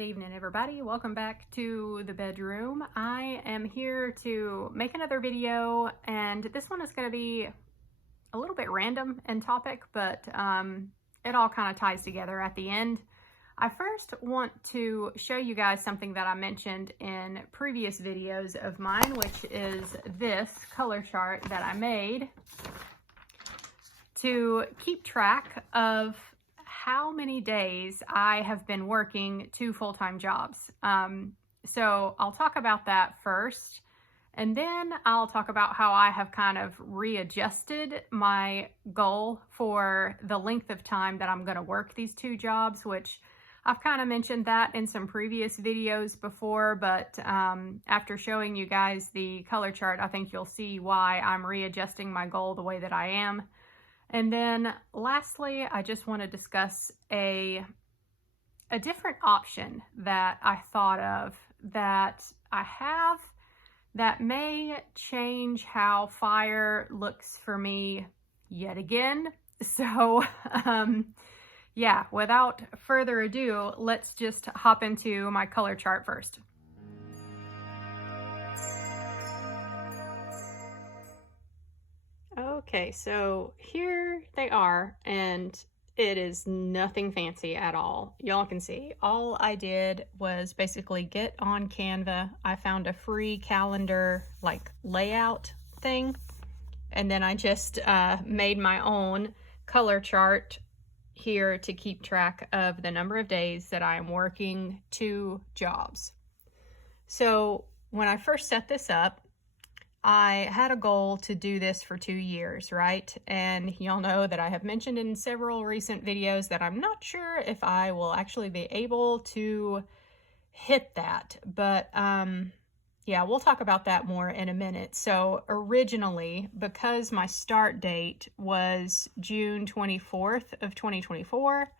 Good evening, everybody. Welcome back to the bedroom. I am here to make another video, and this one is going to be a little bit random in topic, but it all kind of ties together at the end. I first want to show you guys something that I mentioned in previous videos of mine, which is this color chart that I made to keep track of how many days I have been working 2 full-time jobs. So I'll talk about that first, and then I'll talk about how I have kind of readjusted my goal for the length of time that I'm going to work these 2 jobs, which I've kind of mentioned that in some previous videos before, but after showing you guys the color chart, I think you'll see why I'm readjusting my goal the way that I am. And then lastly, I just want to discuss a different option that I thought of that I have that may change how fire looks for me yet again. So yeah, without further ado, let's just hop into my color chart first. Okay, so here they are, and it is nothing fancy at all. Y'all can see, all I did was basically get on Canva. I found a free calendar like layout thing, and then I just made my own color chart here to keep track of the number of days that I am working 2 jobs. So when I first set this up, I had a goal to do this for 2 years, right? And y'all know that I have mentioned in several recent videos that I'm not sure if I will actually be able to hit that. But yeah, we'll talk about that more in a minute. So originally, because my start date was June 24th of 2024,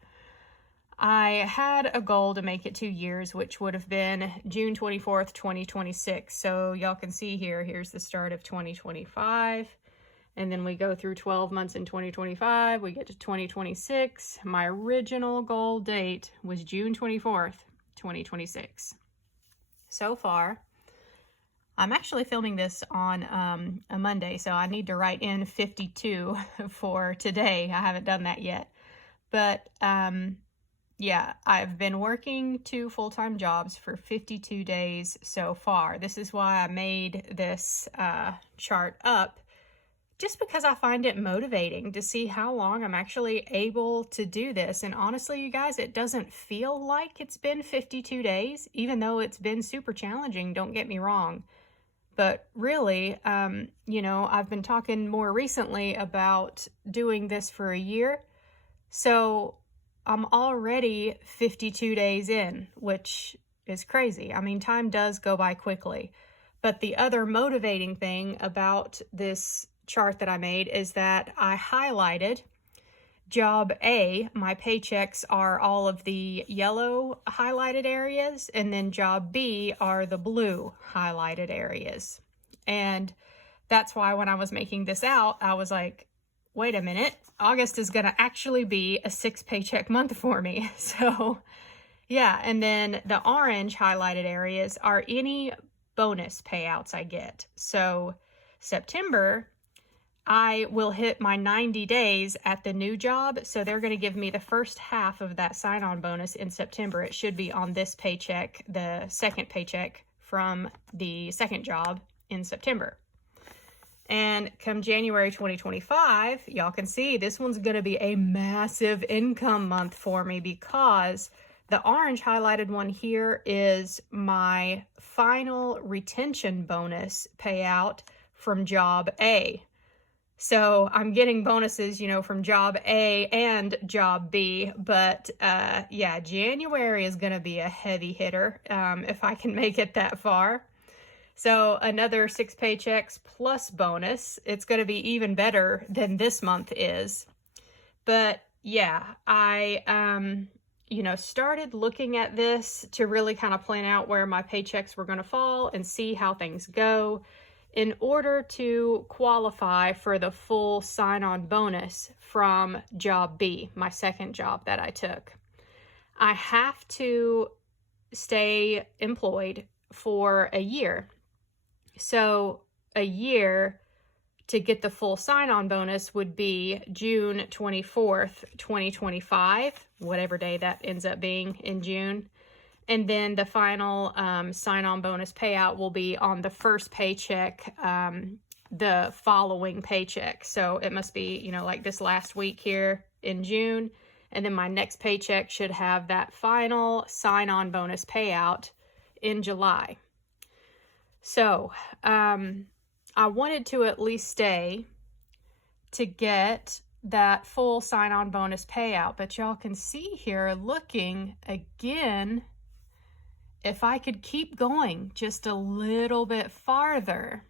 I had a goal to make it 2 years, which would have been June 24th, 2026. So y'all can see here, here's the start of 2025. And then we go through 12 months in 2025. We get to 2026. My original goal date was June 24th, 2026. So far, I'm actually filming this on a Monday, so I need to write in 52 for today. I haven't done that yet. But yeah, I've been working 2 full-time jobs for 52 days so far. This is why I made this chart up, just because I find it motivating to see how long I'm actually able to do this. And honestly, you guys, it doesn't feel like it's been 52 days, even though it's been super challenging, don't get me wrong. But really, you know, I've been talking more recently about doing this for a year. So I'm already 52 days in, which is crazy. I mean, time does go by quickly. But the other motivating thing about this chart that I made is that I highlighted job A. My paychecks are all of the yellow highlighted areas, and then job B are the blue highlighted areas. And that's why when I was making this out, I was like, wait a minute, August is going to actually be a 6 paycheck month for me. So yeah, and then the orange highlighted areas are any bonus payouts I get. So September, I will hit my 90 days at the new job. So they're going to give me the first half of that sign-on bonus in September. It should be on this paycheck, the second paycheck from the second job in September. And come January 2025, y'all can see this one's going to be a massive income month for me, because the orange highlighted one here is my final retention bonus payout from job A. So I'm getting bonuses, you know, from job A and job B, but yeah, January is going to be a heavy hitter if I can make it that far. So another 6 paychecks plus bonus. It's going to be even better than this month is. But yeah, I, you know, started looking at this to really kind of plan out where my paychecks were going to fall and see how things go in order to qualify for the full sign-on bonus from job B, my second job that I took. I have to stay employed for a year. So a year to get the full sign-on bonus would be June 24th, 2025, whatever day that ends up being in June. And then the final sign-on bonus payout will be on the first paycheck, the following paycheck. So it must be, you know, like this last week here in June. And then my next paycheck should have that final sign-on bonus payout in July. So I wanted to at least stay to get that full sign-on bonus payout. But y'all can see here, looking again, if I could keep going just a little bit farther,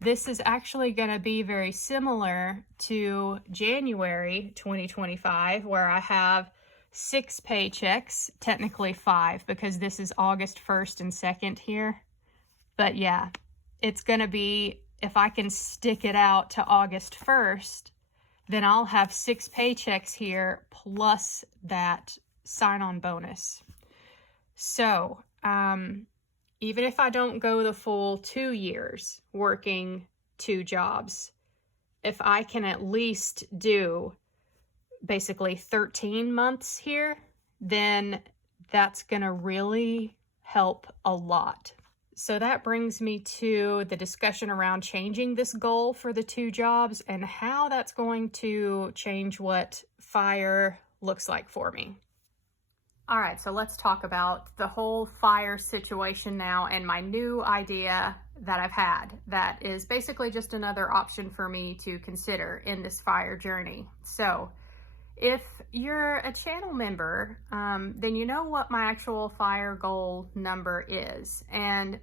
this is actually going to be very similar to January 2025, where I have 6 paychecks, technically 5, because this is August 1st and 2nd here. But yeah, it's going to be, if I can stick it out to August 1st, then I'll have 6 paychecks here plus that sign-on bonus. So, even if I don't go the full 2 years working 2 jobs, if I can at least do basically 13 months here, then that's going to really help a lot. So that brings me to the discussion around changing this goal for the 2 jobs and how that's going to change what FIRE looks like for me. All right, so let's talk about the whole FIRE situation now and my new idea that I've had that is basically just another option for me to consider in this FIRE journey. So if you're a channel member, then you know what my actual FIRE goal number is. And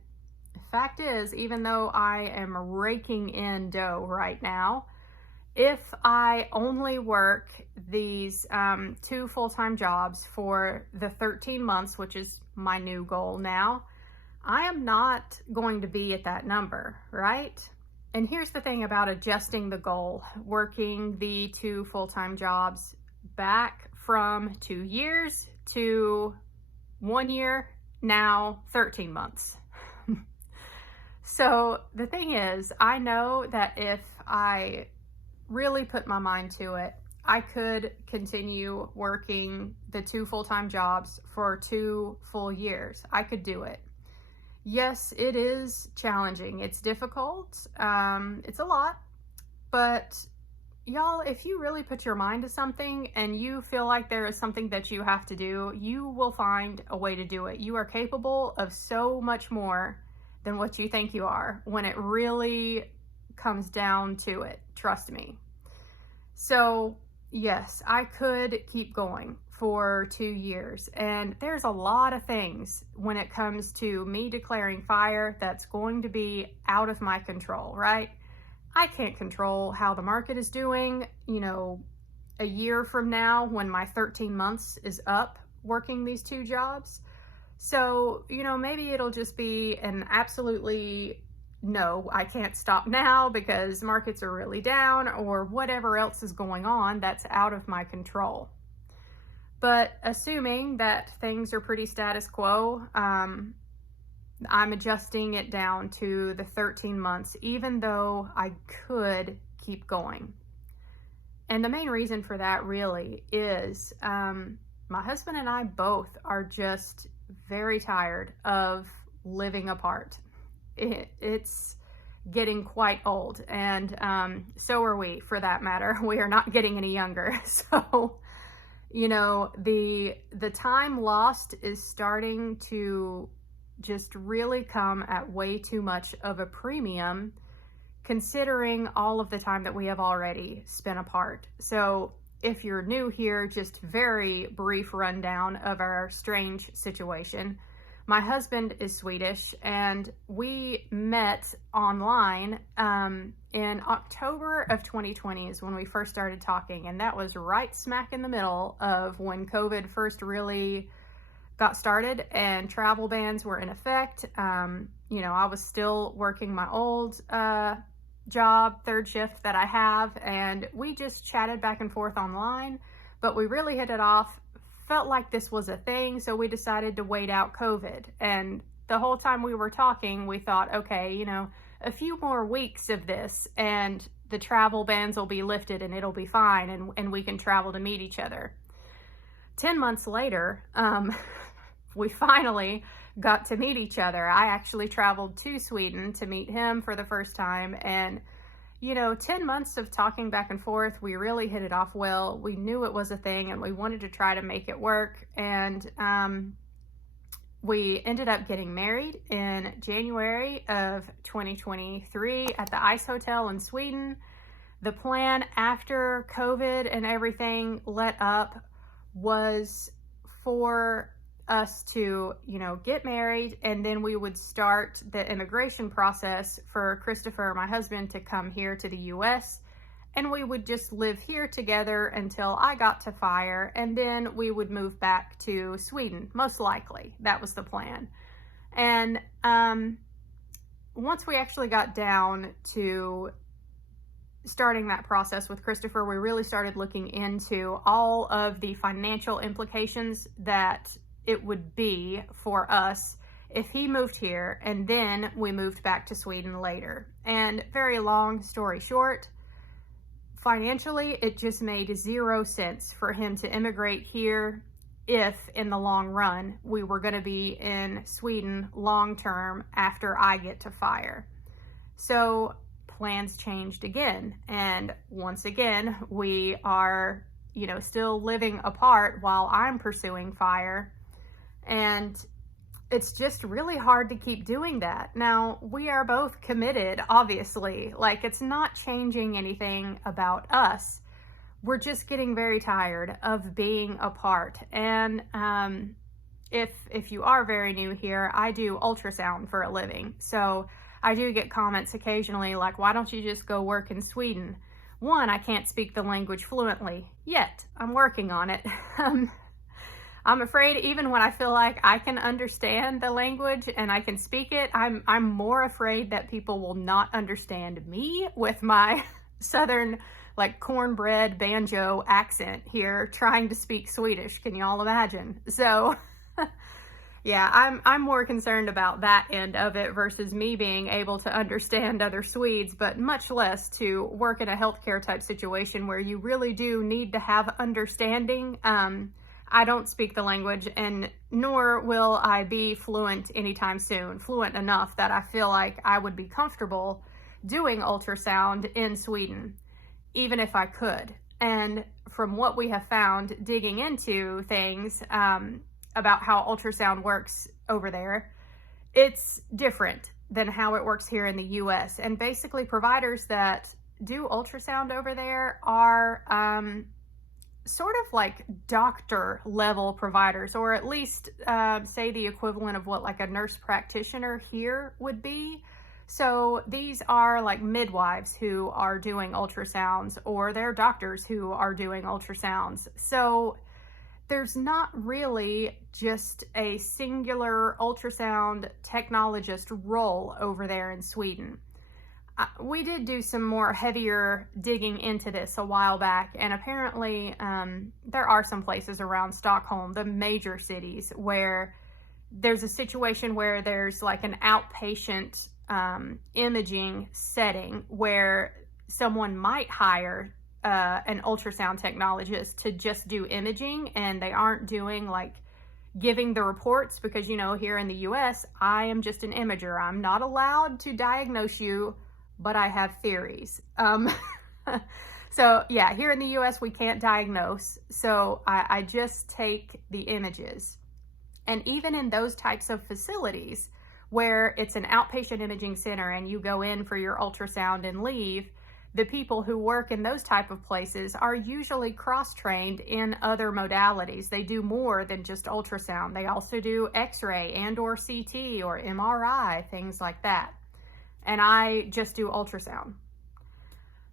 the fact is, even though I am raking in dough right now, if I only work these 2 full-time jobs for the 13 months, which is my new goal now, I am not going to be at that number, right? And here's the thing about adjusting the goal, working the 2 full-time jobs back from 2 years to 1 year, now 13 months. So the thing is, I know that if I really put my mind to it, I could continue working the 2 full-time jobs for 2 full years. I could do it. Yes, it is challenging. It's difficult. It's a lot. But y'all, if you really put your mind to something and you feel like there is something that you have to do, you will find a way to do it. You are capable of so much more than what you think you are when it really comes down to it. Trust me. So yes, I could keep going for 2 years, and there's a lot of things when it comes to me declaring FIRE that's going to be out of my control, right? I can't control how the market is doing, you know, a year from now when my 13 months is up working these 2 jobs. So, you know, maybe it'll just be an absolutely no, I can't stop now because markets are really down, or whatever else is going on that's out of my control. But assuming that things are pretty status quo, I'm adjusting it down to the 13 months, even though I could keep going. And the main reason for that really is my husband and I both are just very tired of living apart. It's getting quite old, and so are we, for that matter. We are not getting any younger. So, you know, the time lost is starting to just really come at way too much of a premium, considering all of the time that we have already spent apart. So if you're new here, just very brief rundown of our strange situation. My husband is Swedish, and we met online in October of 2020 is when we first started talking, and that was right smack in the middle of when COVID first really got started and travel bans were in effect. You know, I was still working my old job, 3rd shift that I have, and we just chatted back and forth online, but we really hit it off felt like this was a thing, so we decided to wait out COVID. And the whole time we were talking, we thought, okay, you know, a few more weeks of this and the travel bans will be lifted and it'll be fine, and we can travel to meet each other. 10 months later, we finally got to meet each other. I actually traveled to Sweden to meet him for the first time, and you know, 10 months of talking back and forth, we really hit it off well. We knew it was a thing and we wanted to try to make it work. And we ended up getting married in January of 2023 at the Ice Hotel in Sweden. The plan after COVID and everything let up was for us to, you know, get married, and then we would start the immigration process for Christopher, my husband, to come here to the US, and we would just live here together until I got to fire, and then we would move back to Sweden, most likely. That was the plan. And once we actually got down to starting that process with Christopher, we really started looking into all of the financial implications that it would be for us if he moved here and then we moved back to Sweden later. And very long story short, financially, it just made 0 sense for him to immigrate here if in the long run we were going to be in Sweden long term after I get to fire. So plans changed again, and once again we are, you know, still living apart while I'm pursuing fire. And it's just really hard to keep doing that. Now, we are both committed, obviously. Like, it's not changing anything about us. We're just getting very tired of being apart. And if you are very new here, I do ultrasound for a living. So I do get comments occasionally like, why don't you just go work in Sweden? One, I can't speak the language fluently yet. I'm working on it. I'm afraid even when I feel like I can understand the language and I can speak it, I'm more afraid that people will not understand me with my southern, like, cornbread banjo accent here trying to speak Swedish. Can you all imagine? So yeah, I'm more concerned about that end of it versus me being able to understand other Swedes, but much less to work in a healthcare type situation where you really do need to have understanding. I don't speak the language, and nor will I be fluent anytime soon, fluent enough that I feel like I would be comfortable doing ultrasound in Sweden, even if I could. And from what we have found digging into things about how ultrasound works over there, it's different than how it works here in the US. And basically providers that do ultrasound over there are sort of like doctor level providers, or at least say the equivalent of what like a nurse practitioner here would be. So these are like midwives who are doing ultrasounds, or they're doctors who are doing ultrasounds. So there's not really just a singular ultrasound technologist role over there in Sweden. We did do some more heavier digging into this a while back, and apparently there are some places around Stockholm, the major cities, where there's a situation where there's like an outpatient imaging setting where someone might hire an ultrasound technologist to just do imaging, and they aren't doing like giving the reports, because, you know, here in the US, I am just an imager. I'm not allowed to diagnose you, but I have theories. So yeah, here in the US, we can't diagnose. So I just take the images. And even in those types of facilities where it's an outpatient imaging center and you go in for your ultrasound and leave, the people who work in those type of places are usually cross-trained in other modalities. They do more than just ultrasound. They also do X-ray and or CT or MRI, things like that. And I just do ultrasound.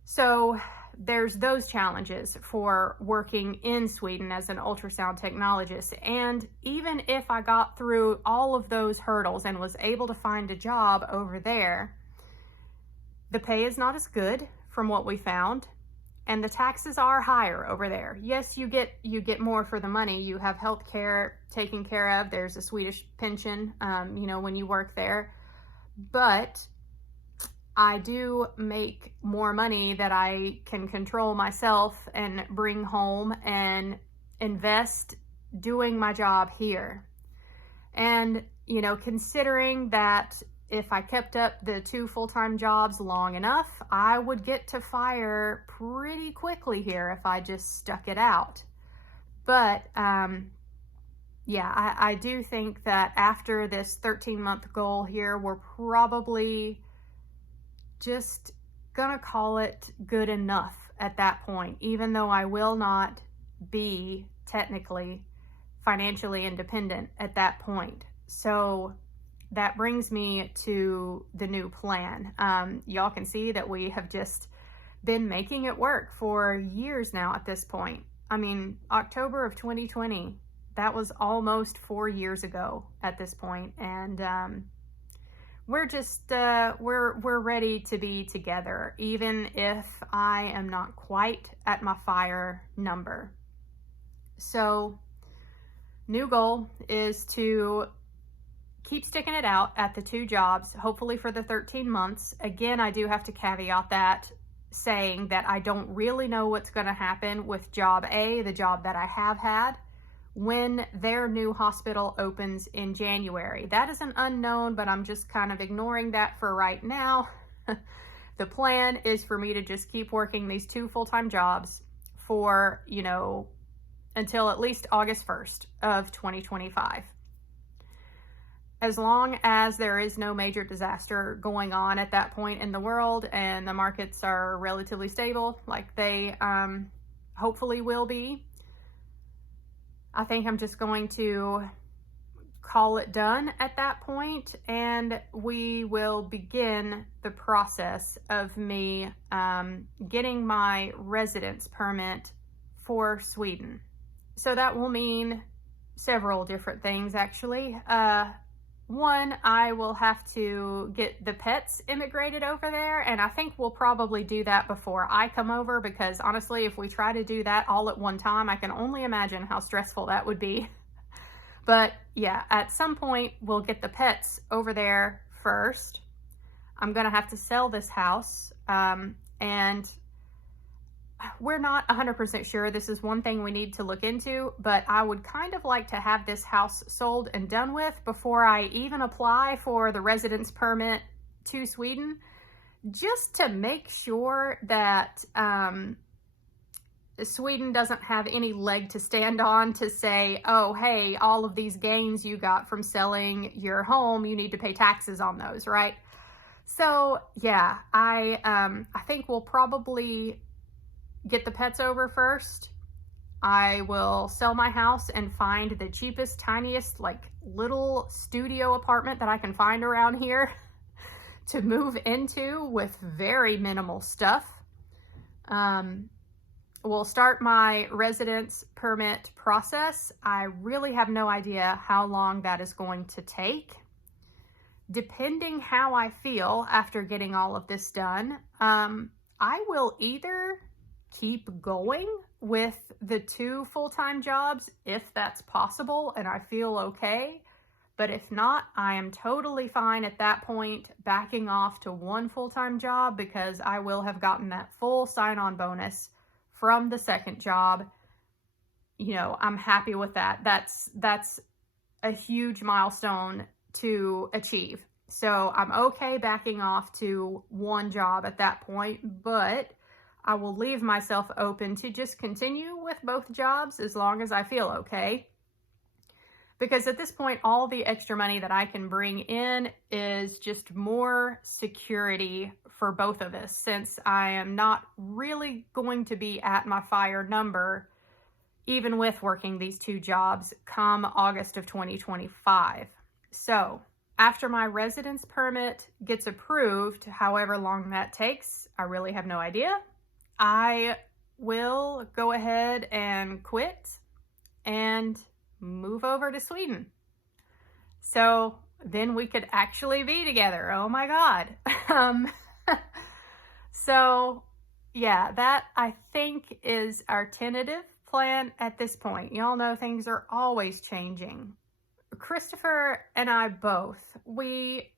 So there's those challenges for working in Sweden as an ultrasound technologist. And even if I got through all of those hurdles and was able to find a job over there, the pay is not as good from what we found. And the taxes are higher over there. Yes, you get more for the money. You have health care taken care of. There's a Swedish pension, when you work there. But I do make more money that I can control myself and bring home and invest doing my job here. And, considering that if I kept up the 2 full-time jobs long enough, I would get to fire pretty quickly here if I just stuck it out. But, I do think that after this 13-month goal here, we're probably just gonna call it good enough at that point, even though I will not be technically financially independent at that point. So that brings me to the new plan. Y'all can see that we have just been making it work for years now at this point. I mean, October of 2020, that was almost 4 years ago at this point. And we're just, we're ready to be together, even if I am not quite at my fire number. So, new goal is to keep sticking it out at the 2 jobs, hopefully for the 13 months. Again, I do have to caveat that, saying that I don't really know what's going to happen with job A, the job that I have had, when their new hospital opens in January. That is an unknown, but I'm just kind of ignoring that for right now. The plan is for me to just keep working these 2 full-time jobs for, until at least August 1st of 2025. As long as there is no major disaster going on at that point in the world and the markets are relatively stable, like they hopefully will be, I think I'm just going to call it done at that point, and we will begin the process of me getting my residence permit for Sweden. So that will mean several different things, actually. One, I will have to get the pets immigrated over there, and I think we'll probably do that before I come over, because honestly, if we try to do that all at one time, I can only imagine how stressful that would be. But yeah, at some point, we'll get the pets over there first. I'm gonna have to sell this house, and we're not 100% sure. This is one thing we need to look into, but I would kind of like to have this house sold and done with before I even apply for the residence permit to Sweden, just to make sure that Sweden doesn't have any leg to stand on to say, oh, hey, all of these gains you got from selling your home, you need to pay taxes on those, right? So yeah, I think we'll probably get the pets over first. I will sell my house and find the cheapest, tiniest, little studio apartment that I can find around here to move into with very minimal stuff. We'll start my residence permit process. I really have no idea how long that is going to take. Depending how I feel after getting all of this done, I will either keep going with the 2 full-time jobs if that's possible and I feel okay. But if not, I am totally fine at that point backing off to 1 full-time job, because I will have gotten that full sign-on bonus from the 2nd job. I'm happy with that. That's a huge milestone to achieve. So I'm okay backing off to 1 job at that point, but I will leave myself open to just continue with both jobs as long as I feel okay. Because at this point, all the extra money that I can bring in is just more security for both of us, since I am not really going to be at my fire number, even with working these 2 jobs, come August of 2025. So after my residence permit gets approved, however long that takes, I really have no idea, I will go ahead and quit and move over to Sweden. So then we could actually be together. Oh my God. So yeah, that I think is our tentative plan at this point. Y'all know things are always changing. Christopher and I both, we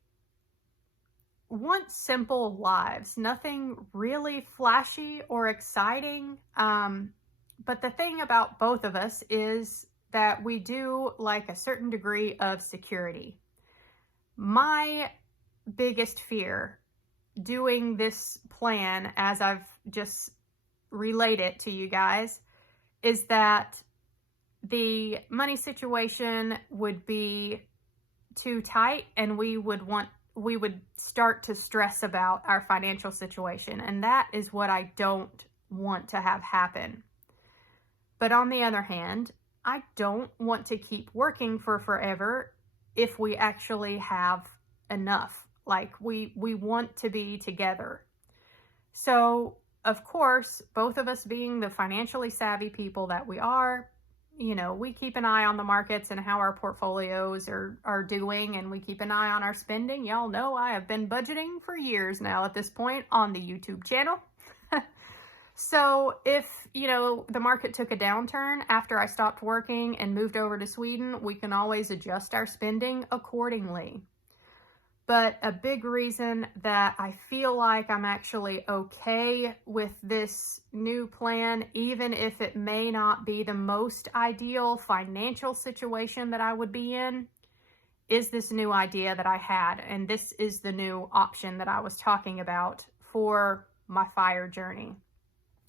want simple lives, nothing really flashy or exciting. But the thing about both of us is that we do like a certain degree of security. My biggest fear doing this plan, as I've just relayed it to you guys, is that the money situation would be too tight and we would start to stress about our financial situation. And that is what I don't want to have happen. But on the other hand, I don't want to keep working for forever if we actually have enough. Like we want to be together. So, of course, both of us being the financially savvy people that we are, you know, we keep an eye on the markets and how our portfolios are doing, and we keep an eye on our spending. Y'all know I have been budgeting for years now at this point on the YouTube channel. So if, you know, the market took a downturn after I stopped working and moved over to Sweden, we can always adjust our spending accordingly. But a big reason that I feel like I'm actually okay with this new plan, even if it may not be the most ideal financial situation that I would be in, is this new idea that I had. And this is the new option that I was talking about for my FIRE journey.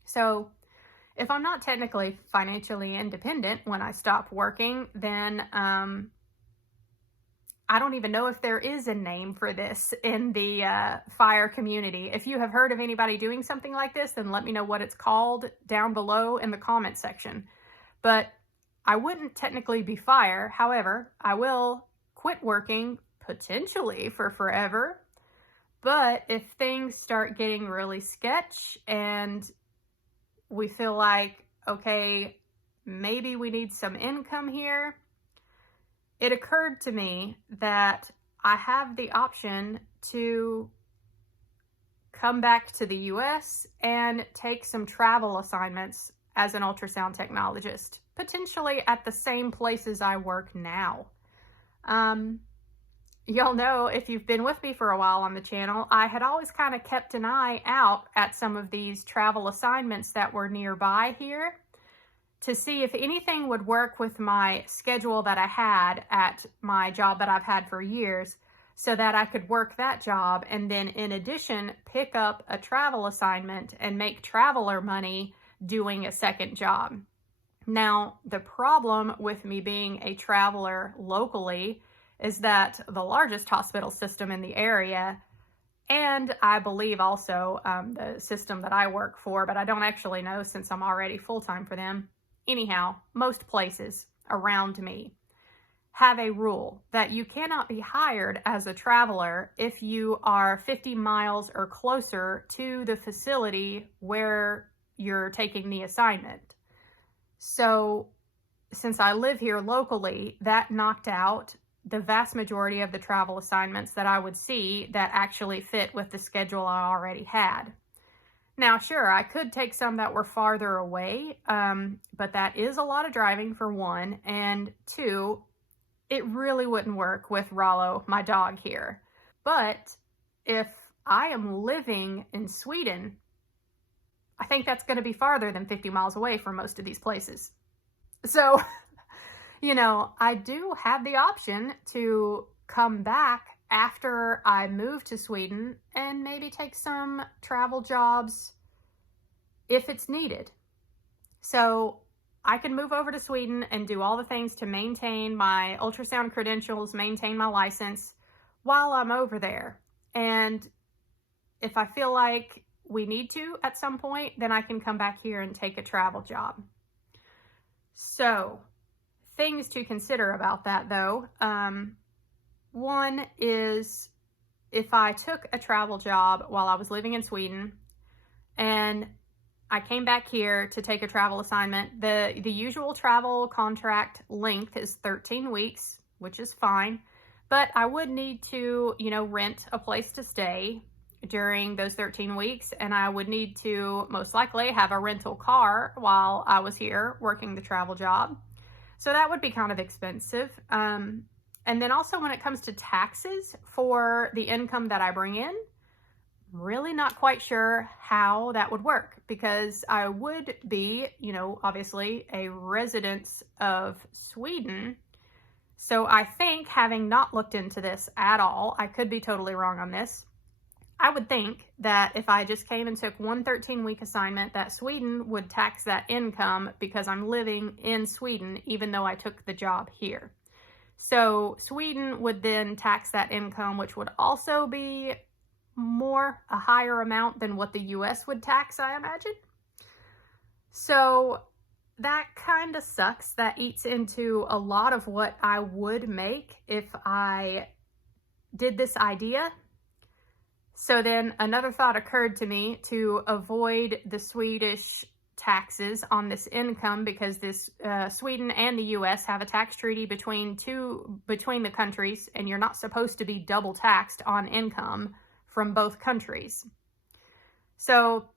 So if I'm not technically financially independent when I stop working, then I don't even know if there is a name for this in the FIRE community. If you have heard of anybody doing something like this, then let me know what it's called down below in the comment section. But I wouldn't technically be FIRE. However, I will quit working potentially for forever. But if things start getting really sketch and we feel like, okay, maybe we need some income here, it occurred to me that I have the option to come back to the US and take some travel assignments as an ultrasound technologist, potentially at the same places I work now. Y'all know, if you've been with me for a while on the channel, I had always kind of kept an eye out at some of these travel assignments that were nearby here to see if anything would work with my schedule that I had at my job that I've had for years, so that I could work that job and then in addition pick up a travel assignment and make traveler money doing a second job. Now, the problem with me being a traveler locally is that the largest hospital system in the area, and I believe also the system that I work for, but I don't actually know since I'm already full-time for them. Anyhow, most places around me have a rule that you cannot be hired as a traveler if you are 50 miles or closer to the facility where you're taking the assignment. So since I live here locally, that knocked out the vast majority of the travel assignments that I would see that actually fit with the schedule I already had. Now, sure, I could take some that were farther away, but that is a lot of driving for one, and two, it really wouldn't work with Rollo, my dog here. But if I am living in Sweden, I think that's going to be farther than 50 miles away from most of these places. So, you know, I do have the option to come back after I move to Sweden and maybe take some travel jobs if it's needed. So I can move over to Sweden and do all the things to maintain my ultrasound credentials, maintain my license while I'm over there. And if I feel like we need to at some point, then I can come back here and take a travel job. So things to consider about that though. One is if I took a travel job while I was living in Sweden and I came back here to take a travel assignment, the usual travel contract length is 13 weeks, which is fine, but I would need to, you know, rent a place to stay, during those 13 weeks, and I would need to most likely have a rental car while I was here working the travel job. So that would be kind of expensive. And then also when it comes to taxes for the income that I bring in, I'm really not quite sure how that would work, because I would be, obviously a resident of Sweden. So I think, having not looked into this at all, I could be totally wrong on this, I would think that if I just came and took one 13-week assignment, that Sweden would tax that income because I'm living in Sweden, even though I took the job here. So Sweden would then tax that income, which would also be a higher amount than what the US would tax, I imagine. So that kind of sucks. That eats into a lot of what I would make if I did this idea. So then another thought occurred to me to avoid the Swedish taxes on this income, because Sweden and the US have a tax treaty between the countries, and you're not supposed to be double taxed on income from both countries. So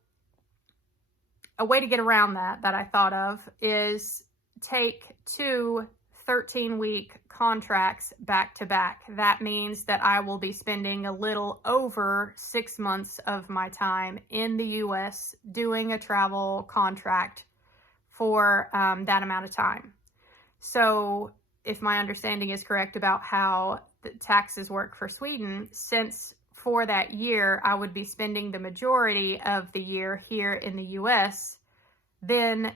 a way to get around that I thought of is take two 13-week contracts back to back. That means that I will be spending a little over 6 months of my time in the US doing a travel contract for that amount of time. So if my understanding is correct about how the taxes work for Sweden, since for that year I would be spending the majority of the year here in the US, then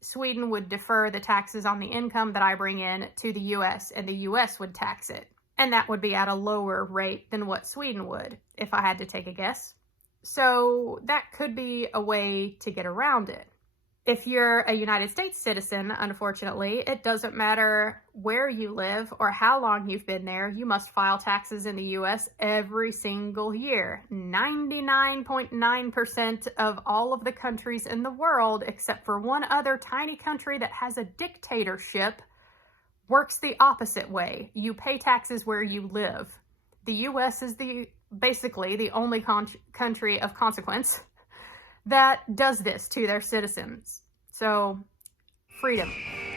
Sweden would defer the taxes on the income that I bring in to the US, and the US would tax it. And that would be at a lower rate than what Sweden would, if I had to take a guess. So that could be a way to get around it. If you're a United States citizen, unfortunately, it doesn't matter where you live or how long you've been there, you must file taxes in the US every single year. 99.9% of all of the countries in the world, except for one other tiny country that has a dictatorship, works the opposite way. You pay taxes where you live. The US is basically the only country of consequence that does this to their citizens. So, freedom.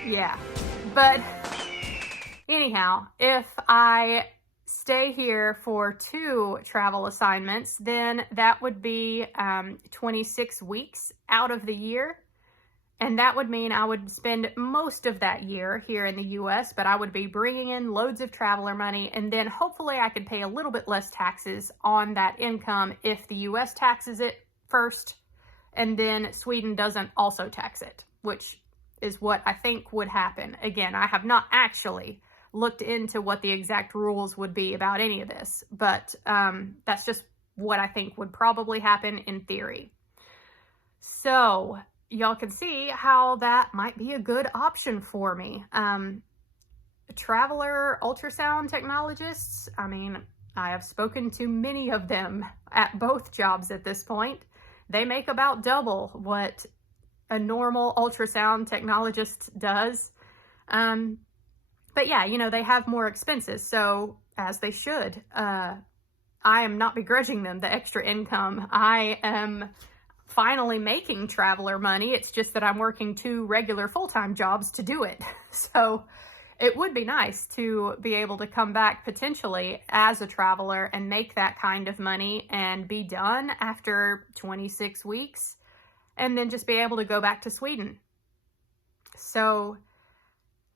Yeah. But anyhow, if I stay here for 2 travel assignments, then that would be 26 weeks out of the year. And that would mean I would spend most of that year here in the US, but I would be bringing in loads of traveler money, and then hopefully I could pay a little bit less taxes on that income if the US taxes it first, and then Sweden doesn't also tax it, which is what I think would happen. Again, I have not actually looked into what the exact rules would be about any of this, but that's just what I think would probably happen in theory. So y'all can see how that might be a good option for me. Traveler ultrasound technologists, I mean, I have spoken to many of them at both jobs at this point. They make about double what a normal ultrasound technologist does. But yeah, they have more expenses, so as they should. I am not begrudging them the extra income. I am finally making traveler money. It's just that I'm working 2 regular full-time jobs to do it. So it would be nice to be able to come back potentially as a traveler and make that kind of money and be done after 26 weeks, and then just be able to go back to Sweden. So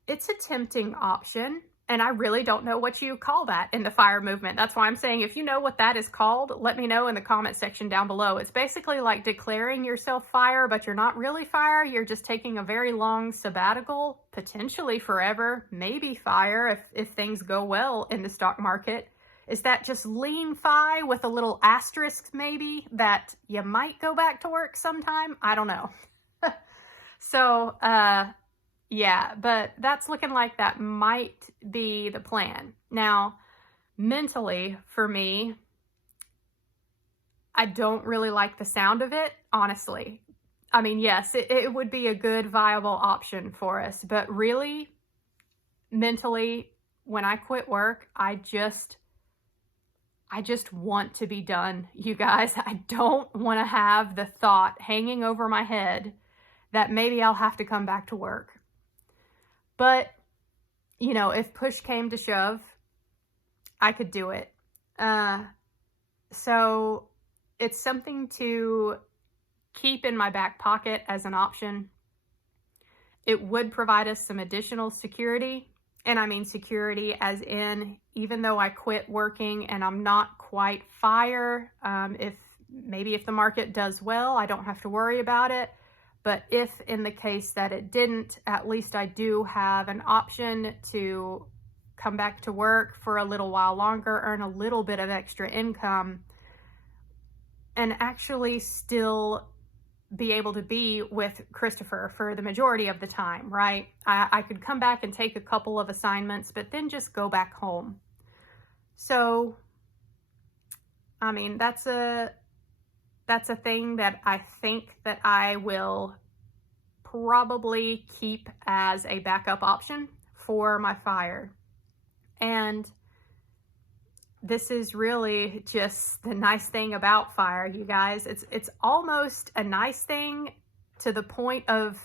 it's a tempting option, and I really don't know what you call that in the FIRE movement. That's why I'm saying, if you know what that is called, let me know in the comment section down below. It's basically like declaring yourself FIRE, but you're not really FIRE. You're just taking a very long sabbatical, potentially forever, maybe FIRE if things go well in the stock market. Is that just lean FI with a little asterisk maybe that you might go back to work sometime? I don't know. So, yeah, but that's looking like that might be the plan. Now, mentally, for me, I don't really like the sound of it, honestly. I mean, yes, it would be a good, viable option for us, but really, mentally, when I quit work, I just I just want to be done, you guys. I don't want to have the thought hanging over my head that maybe I'll have to come back to work. But, you know, if push came to shove, I could do it. So it's something to keep in my back pocket as an option. It would provide us some additional security. And I mean security as in, even though I quit working and I'm not quite fire, if the market does well, I don't have to worry about it. But if in the case that it didn't, at least I do have an option to come back to work for a little while longer, earn a little bit of extra income, and actually still be able to be with Christopher for the majority of the time, right? I could come back and take a couple of assignments, but then just go back home. So, I mean, that's a thing that I think that I will probably keep as a backup option for my fire. And this is really just the nice thing about fire, you guys. It's almost a nice thing to the point of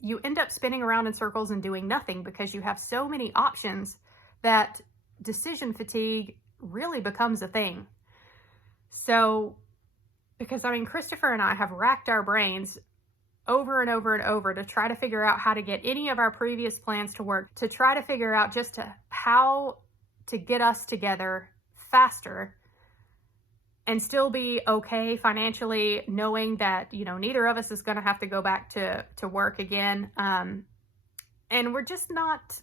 you end up spinning around in circles and doing nothing because you have so many options that decision fatigue really becomes a thing. So, because I mean, Christopher and I have racked our brains over and over and over to try to figure out how to get any of our previous plans to work, to try to figure out just how to get us together faster and still be okay financially, knowing that, you know, neither of us is going to have to go back to work again. And we're just not,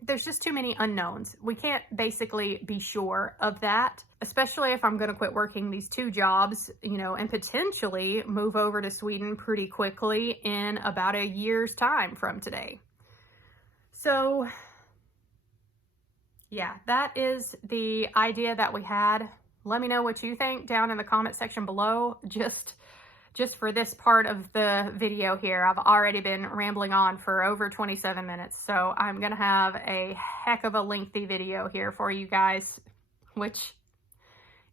there's just too many unknowns. We can't basically be sure of that, especially if I'm going to quit working these 2 jobs, you know, and potentially move over to Sweden pretty quickly in about a year's time from today. So yeah, that is the idea that we had. Let me know what you think down in the comment section below. Just for this part of the video here, I've already been rambling on for over 27 minutes. So I'm going to have a heck of a lengthy video here for you guys, which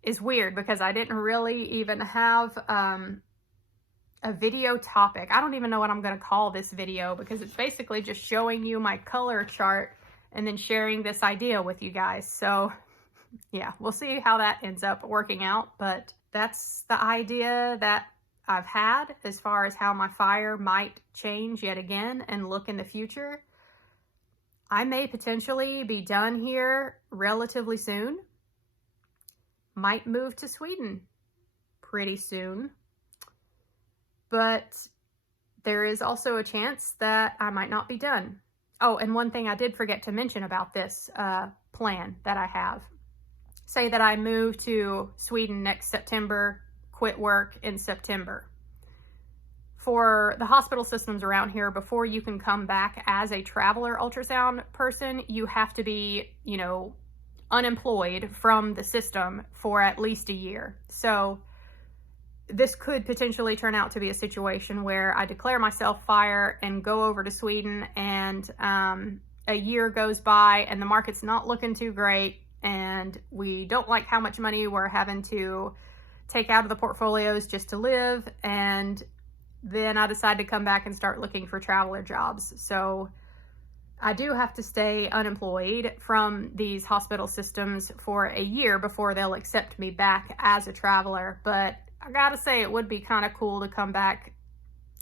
is weird because I didn't really even have a video topic. I don't even know what I'm going to call this video because it's basically just showing you my color chart and then sharing this idea with you guys. So yeah, we'll see how that ends up working out, but that's the idea that I've had as far as how my fire might change yet again and look in the future. I may potentially be done here relatively soon. Might move to Sweden pretty soon, but there is also a chance that I might not be done. Oh, and one thing I did forget to mention about this plan that I have. Say that I move to Sweden next September, quit work in September. For the hospital systems around here, before you can come back as a traveler ultrasound person, you have to be, you know, unemployed from the system for at least a year. So this could potentially turn out to be a situation where I declare myself fire and go over to Sweden, and a year goes by and the market's not looking too great, and we don't like how much money we're having to take out of the portfolios just to live, and then I decide to come back and start looking for traveler jobs. So I do have to stay unemployed from these hospital systems for a year before they'll accept me back as a traveler. But I gotta say, it would be kind of cool to come back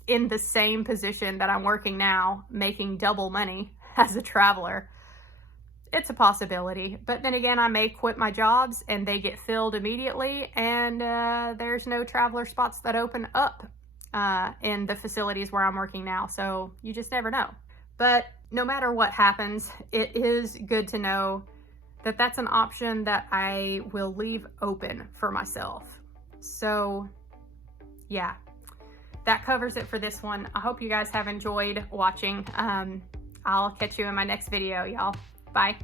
in the same position that I'm working now, making double money as a traveler. It's a possibility, but then again, I may quit my jobs and they get filled immediately, and there's no traveler spots that open up in the facilities where I'm working now. So you just never know. But no matter what happens, it is good to know that that's an option that I will leave open for myself. So yeah, that covers it for this one. I hope you guys have enjoyed watching. I'll catch you in my next video, y'all. Bye.